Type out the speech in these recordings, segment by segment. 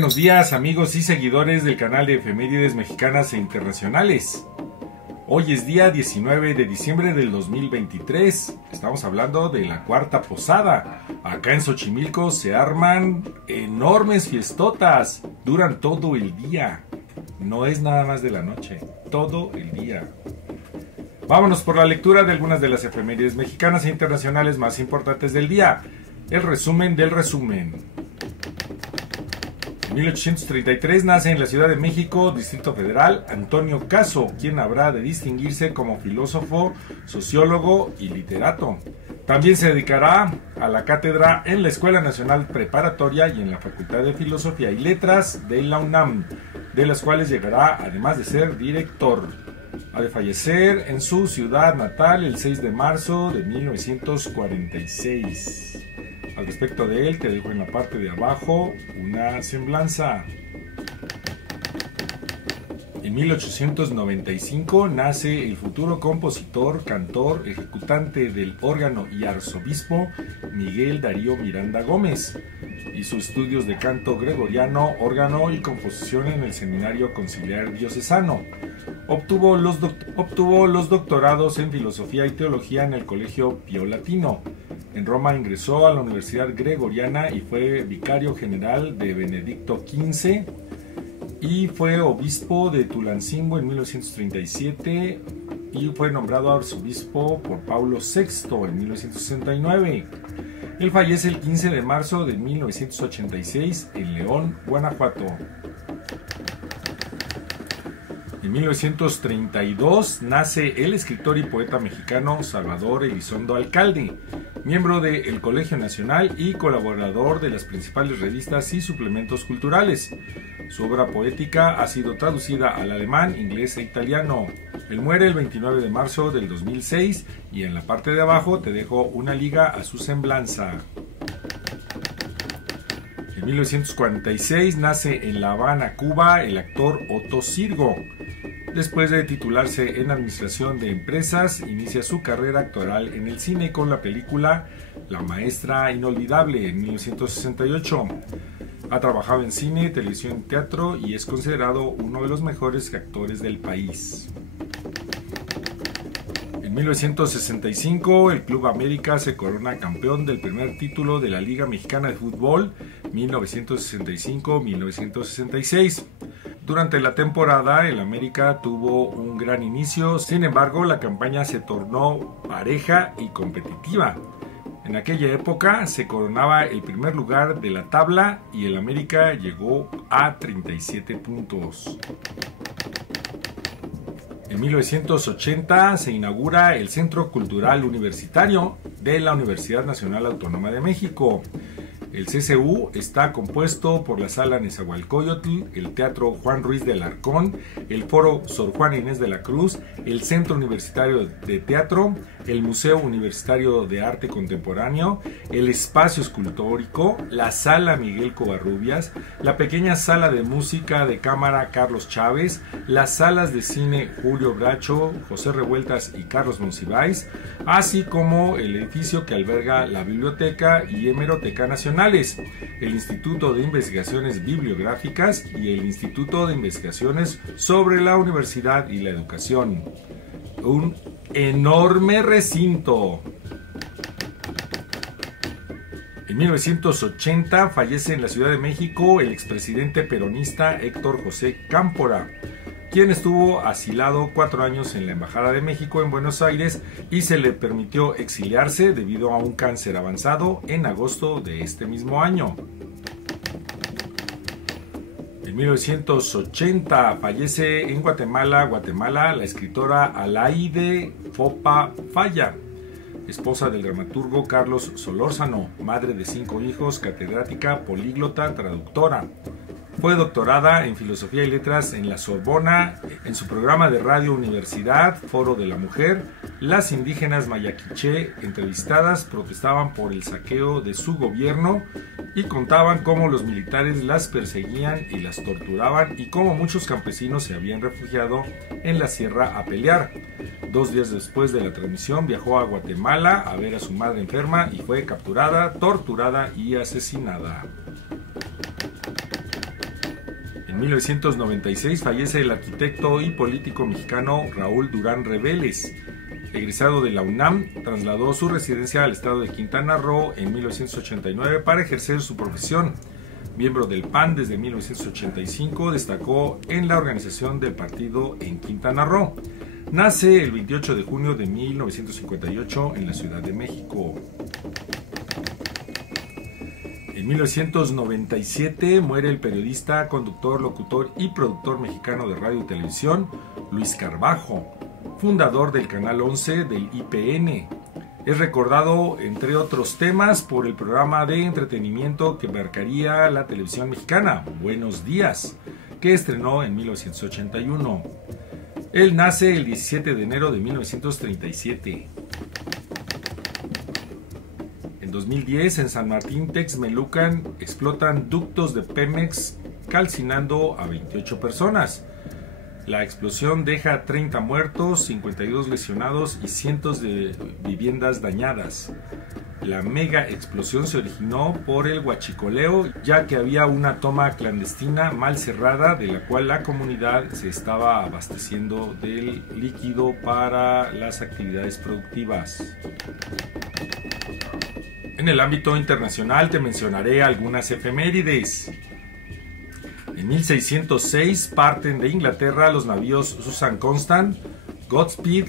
Buenos días, amigos y seguidores del canal de Efemérides Mexicanas e Internacionales. Hoy es día 19 de diciembre del 2023. Estamos hablando de la cuarta posada. Acá en Xochimilco se arman enormes fiestotas. Duran todo el día. No es nada más de la noche, todo el día. Vámonos por la lectura de algunas de las efemérides mexicanas e internacionales más importantes del día. El resumen del resumen. En 1833 nace en la Ciudad de México, Distrito Federal, Antonio Caso, quien habrá de distinguirse como filósofo, sociólogo y literato. También se dedicará a la cátedra en la Escuela Nacional Preparatoria y en la Facultad de Filosofía y Letras de la UNAM, de las cuales llegará además de ser director. Ha de fallecer en su ciudad natal el 6 de marzo de 1946. Al respecto de él, te dejo en la parte de abajo una semblanza. En 1895 nace el futuro compositor, cantor, ejecutante del órgano y arzobispo Miguel Darío Miranda Gómez. Hizo estudios de canto gregoriano, órgano y composición en el Seminario Conciliar Diocesano. Obtuvo los doctorados en Filosofía y Teología en el Colegio Pío Latino. En Roma ingresó a la Universidad Gregoriana y fue vicario general de Benedicto XV y fue obispo de Tulancingo en 1937 y fue nombrado arzobispo por Paulo VI en 1969. Él fallece el 15 de marzo de 1986 en León, Guanajuato. En 1932 nace el escritor y poeta mexicano Salvador Elizondo Alcalde, miembro del Colegio Nacional y colaborador de las principales revistas y suplementos culturales. Su obra poética ha sido traducida al alemán, inglés e italiano. Él muere el 29 de marzo del 2006 y en la parte de abajo te dejo una liga a su semblanza. En 1946 nace en La Habana, Cuba, el actor Otto Sirgo. Después de titularse en Administración de Empresas, inicia su carrera actoral en el cine con la película La Maestra Inolvidable en 1968. Ha trabajado en cine, televisión y teatro y es considerado uno de los mejores actores del país. En 1965, el Club América se corona campeón del primer título de la Liga Mexicana de Fútbol 1965-1966. Durante la temporada, el América tuvo un gran inicio, sin embargo, la campaña se tornó pareja y competitiva. En aquella época se coronaba el primer lugar de la tabla y el América llegó a 37 puntos. En 1980 se inaugura el Centro Cultural Universitario de la Universidad Nacional Autónoma de México. El CCU está compuesto por la Sala Nezahualcóyotl, el Teatro Juan Ruiz de Alarcón, el Foro Sor Juana Inés de la Cruz, el Centro Universitario de Teatro, el Museo Universitario de Arte Contemporáneo, el Espacio Escultórico, la Sala Miguel Covarrubias, la pequeña Sala de Música de Cámara Carlos Chávez, las salas de cine Julio Bracho, José Revueltas y Carlos Monsiváis, así como el edificio que alberga la Biblioteca y Hemeroteca Nacional, el Instituto de Investigaciones Bibliográficas y el Instituto de Investigaciones sobre la Universidad y la Educación. Un enorme recinto. En 1980 fallece en la Ciudad de México el expresidente peronista Héctor José Cámpora, quien estuvo asilado 4 años en la Embajada de México en Buenos Aires y se le permitió exiliarse debido a un cáncer avanzado en agosto de este mismo año. En 1980 fallece en Guatemala, la escritora Alaide Fopa Falla, esposa del dramaturgo Carlos Solórzano, madre de 5 hijos, catedrática, políglota, traductora. Fue doctorada en Filosofía y Letras en la Sorbona. En su programa de Radio Universidad, Foro de la Mujer, las indígenas mayaquiché entrevistadas protestaban por el saqueo de su gobierno y contaban cómo los militares las perseguían y las torturaban y cómo muchos campesinos se habían refugiado en la sierra a pelear. 2 días después de la transmisión viajó a Guatemala a ver a su madre enferma y fue capturada, torturada y asesinada. En 1996 fallece el arquitecto y político mexicano Raúl Durán Reveles. Egresado de la UNAM, trasladó su residencia al estado de Quintana Roo en 1989 para ejercer su profesión. Miembro del PAN desde 1985, destacó en la organización del partido en Quintana Roo. Nace el 28 de junio de 1958 en la Ciudad de México. En 1997 muere el periodista, conductor, locutor y productor mexicano de radio y televisión, Luis Carbajo, fundador del Canal 11 del IPN. Es recordado, entre otros temas, por el programa de entretenimiento que marcaría la televisión mexicana, Buenos Días, que estrenó en 1981. Él nace el 17 de enero de 1937. En 2010, en San Martín Texmelucan, explotan ductos de Pemex calcinando a 28 personas. La explosión deja 30 muertos, 52 lesionados y cientos de viviendas dañadas. La mega explosión se originó por el huachicoleo, ya que había una toma clandestina mal cerrada de la cual la comunidad se estaba abasteciendo del líquido para las actividades productivas. En el ámbito internacional te mencionaré algunas efemérides. En 1606 parten de Inglaterra los navíos Susan Constant, Godspeed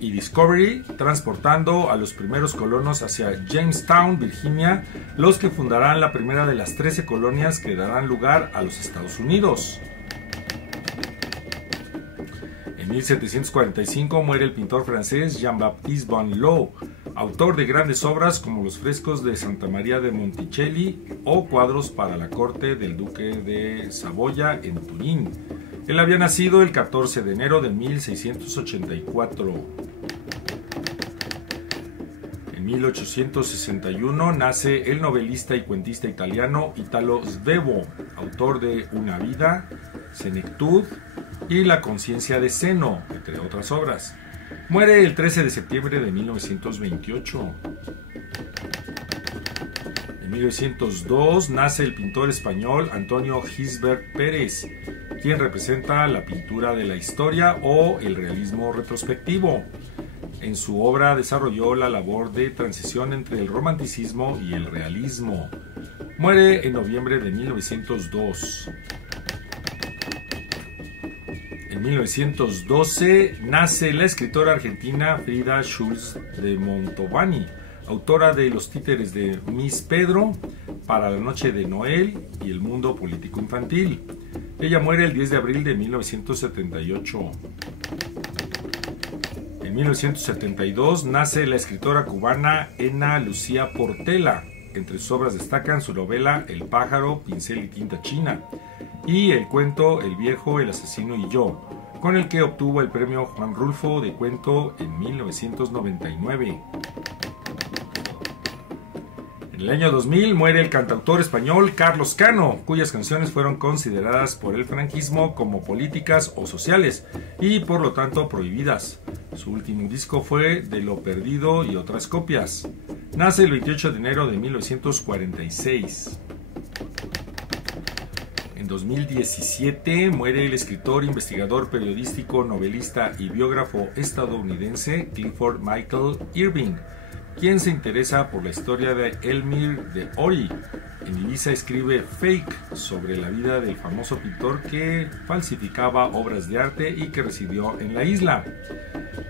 y Discovery, transportando a los primeros colonos hacia Jamestown, Virginia, los que fundarán la primera de las 13 colonias que darán lugar a los Estados Unidos. En 1745 muere el pintor francés Jean-Baptiste Van Loo, autor de grandes obras como los frescos de Santa María de Monticelli o cuadros para la corte del duque de Saboya en Turín. Él había nacido el 14 de enero de 1684. En 1861 nace el novelista y cuentista italiano Italo Svevo, autor de Una vida, Senectud y La conciencia de Zeno, entre otras obras. Muere el 13 de septiembre de 1928. En 1902 nace el pintor español Antonio Gisbert Pérez, quien representa la pintura de la historia o el realismo retrospectivo. En su obra desarrolló la labor de transición entre el romanticismo y el realismo. Muere en noviembre de 1902. En 1912 nace la escritora argentina Frida Schultz de Montovani, autora de Los títeres de Miss Pedro, Para la noche de Noel y El mundo político infantil. Ella muere el 10 de abril de 1978. En 1972 nace la escritora cubana Ena Lucía Portela. Entre sus obras destacan su novela El pájaro, pincel y tinta china y el cuento El viejo, el asesino y yo, con el que obtuvo el premio Juan Rulfo de cuento en 1999. En el año 2000 muere el cantautor español Carlos Cano, cuyas canciones fueron consideradas por el franquismo como políticas o sociales y por lo tanto prohibidas. Su último disco fue De lo perdido y otras copias. Nace el 28 de enero de 1946. En 2017 muere el escritor, investigador periodístico, novelista y biógrafo estadounidense Clifford Michael Irving, quien se interesa por la historia de Elmire de Ori. En Ibiza escribe Fake sobre la vida del famoso pintor que falsificaba obras de arte y que residió en la isla.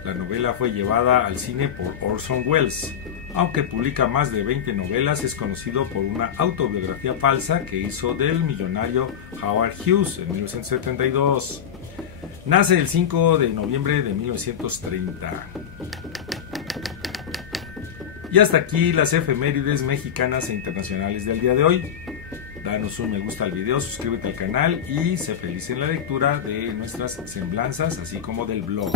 La novela fue llevada al cine por Orson Welles. Aunque publica más de 20 novelas, es conocido por una autobiografía falsa que hizo del millonario Howard Hughes en 1972. Nace el 5 de noviembre de 1930. Y hasta aquí las efemérides mexicanas e internacionales del día de hoy. Danos un me gusta al video, suscríbete al canal y sé feliz en la lectura de nuestras semblanzas, así como del blog.